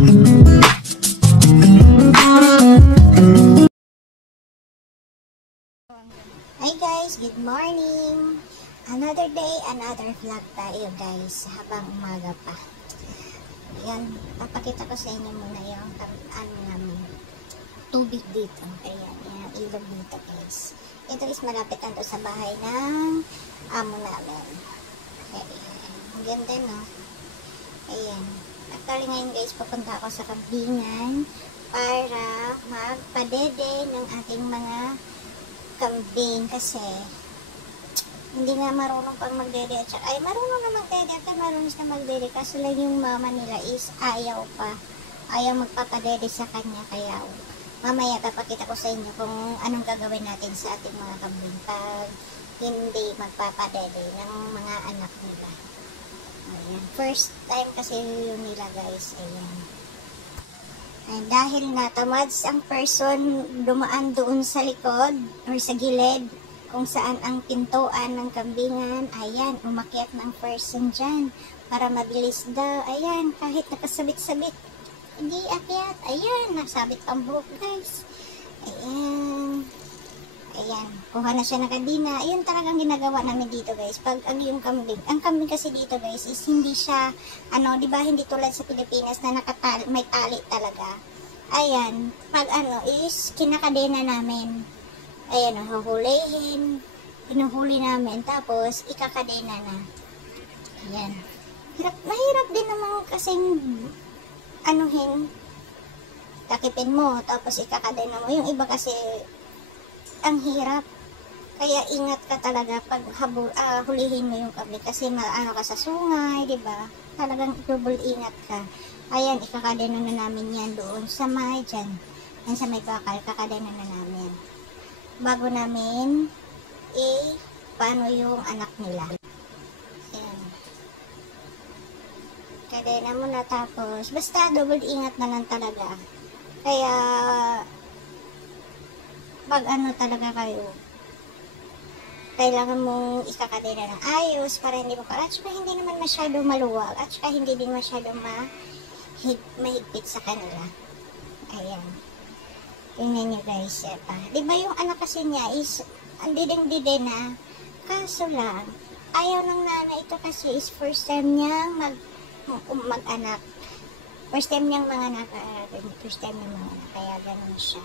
Hi guys, good morning! Another day, another vlog tayo guys, habang umaga pa. Ayan, papakita ko sa inyo muna yung namin, tubig dito. Ayan, yung ilog dito guys. Ito is malapit ito sa bahay ng amo namin. Ayan, ang ganda no? Ayan, actually ngayon guys, pupunta ako sa kambingan para magpadede ng ating mga kambing kasi hindi nga marunong pang magdede at saka, ay marunong na magdede at marunong na magdede kaso lang yung mama nila is ayaw magpapadede sa kanya kaya mamaya papakita ko sa inyo kung anong gagawin natin sa ating mga kambing pag hindi magpapadede ng mga anak nila. Ayan. First time kasi yun nila guys. Ayan. Ay, dahil natamad ang person dumaan doon sa likod or sa gilid kung saan ang pintuan ng kambingan, ayan, umakyat ng person dyan para mabilis daw. Ayan, kahit nakasabit-sabit, hindi akyat. Ayan, nasabit ang buhok guys. Ayan. Ayan, kuha na siya ng kadina. Ayun talagang ginagawa namin dito guys. Pag yung kambing, ang kambing kasi dito guys is hindi siya, di ba hindi tulad sa Pilipinas na may tali talaga. Ayan, pag is kinakadena namin. Ayan, hinuhuli namin, tapos ikakadena na. Ayan. Mahirap din naman kasing takipin mo, tapos ikakadena mo. Yung iba kasi, ang hirap. Kaya ingat ka talaga pag hulihin mo yung kambing kasi ka sa sungay, diba? Talagang double ingat ka. Ayan, ikakadena na namin yan doon sa may dyan. Yan sa may bakal, kakadena na namin. Bago namin paano yung anak nila. Ayan. Kadena mo na tapos, basta double ingat na lang talaga. Kaya, pag talaga kayo, kailangan mong ikakadena ng ayos para hindi mo at saka hindi naman masyado maluwag at saka hindi din masyado mahigpit sa kanila. Ayan. Tingnan nyo guys, diba yung anak kasi niya is diding-dide na, kaso lang ayaw ng nanay. Ito kasi is first time niyang mag-anak, first time niyang manganak, kaya ganun siya.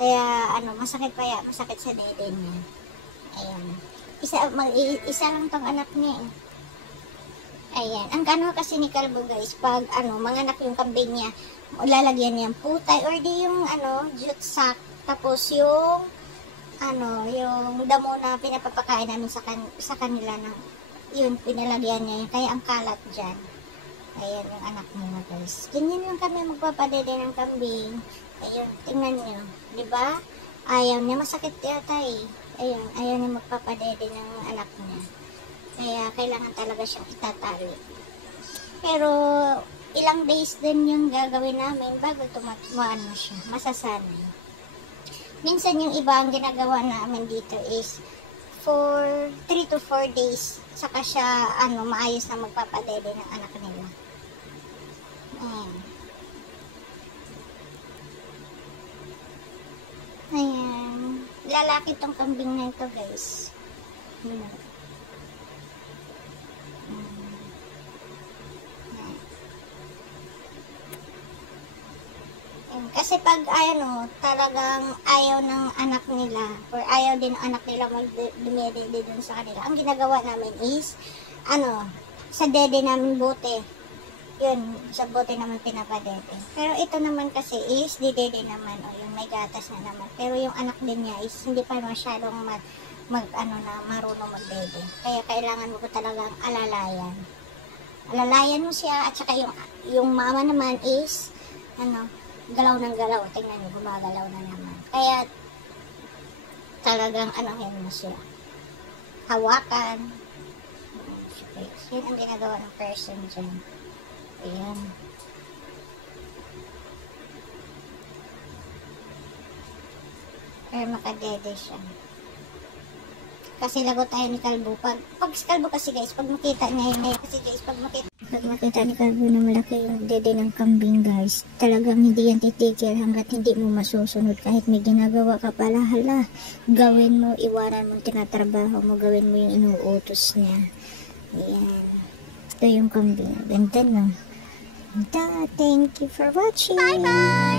Kaya masakit sa dede niya. Ayan, isa lang tong anak niya. Ayan, ang kasi ni Kalbo guys, pag manganak yung kambing niya, lalagyan niya putay or di yung jute sack, tapos yung yung damo na pinapapakain namin sa kanila yun, pinalagyan niya yun, kaya ang kalat dyan. Ayan yung anak niya guys. Ganyan lang kami magpapadede ng kambing. Ayun, tingnan nyo, diba? Ayaw niya, masakit yata Ayun, ayaw niya magpapadede ng anak niya. Kaya kailangan talaga siyang itatali. Pero ilang days din yung gagawin namin bago siya, masasanay. Minsan yung iba ang ginagawa namin dito is for 3 to 4 days saka siya maayos na magpapadede ng anak nila. Ayan. Lalaki tong kambing na ito guys. Kasi pag talagang ayaw ng anak nila or ayaw din ng anak nila dumedede dun sa kanila, ang ginagawa namin is sa dede namin bote, yun, sa bote naman pinapadede. Pero ito naman kasi is didede naman, yung may gatas na naman, pero yung anak din niya is hindi pa masyadong marunong magdede, kaya kailangan mo ko talagang alalayan mo siya. At saka yung mama naman is galaw ng galaw. Tingnan niyo, gumagalaw na naman. Kaya talagang mo siya, hawakan. Yun ang ginagawa ng person dyan. Ayan. Pero makadede siya. Kasi lagot tayo ni Kalbo. Pag Kalbo kasi guys, pag makita niya kasi guys, pag makita Pag makita ni Calvo na malaki yung dede ng kambing guys, talagang hindi yan titigil hanggat hindi mo masusunod. Kahit may ginagawa ka pala, hala, gawin mo, iwanan mo, tinatrabaho mo, gawin mo yung inuutos niya. Ayan. Ito yung kambing. Ganda no? Thank you for watching. Bye-bye!